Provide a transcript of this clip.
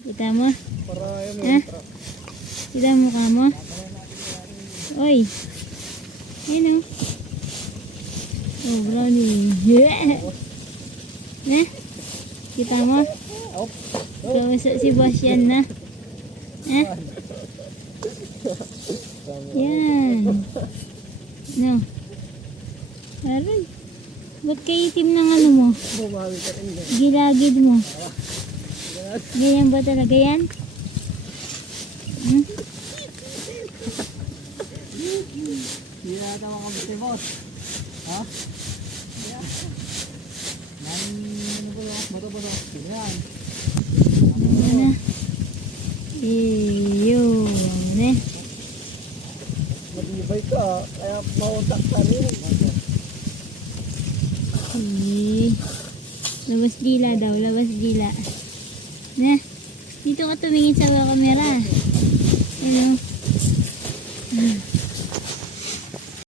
Kita mo? Para yun Ha? Kita mo mukha mo? Oy. Ayun o. Oh, brownie. Yeah. Na? Kita mo? Kausap si boss yan na. Ha? Yan. No. Aray. Ba't kayo itim ng ano mo? bumawi ka rin eh. Gilagid mo. Ganyan ba talaga yan? Hmm? Hindi na ata makabuti boss. Ha? Ano ba yun? Bato-bato. Sino yan? Ano na? Iyo. Ano na? Matibay ka. Kaya mautak ka rin. Labas dila daw. Labas dila. Na? Dito ka tumingin sa camera.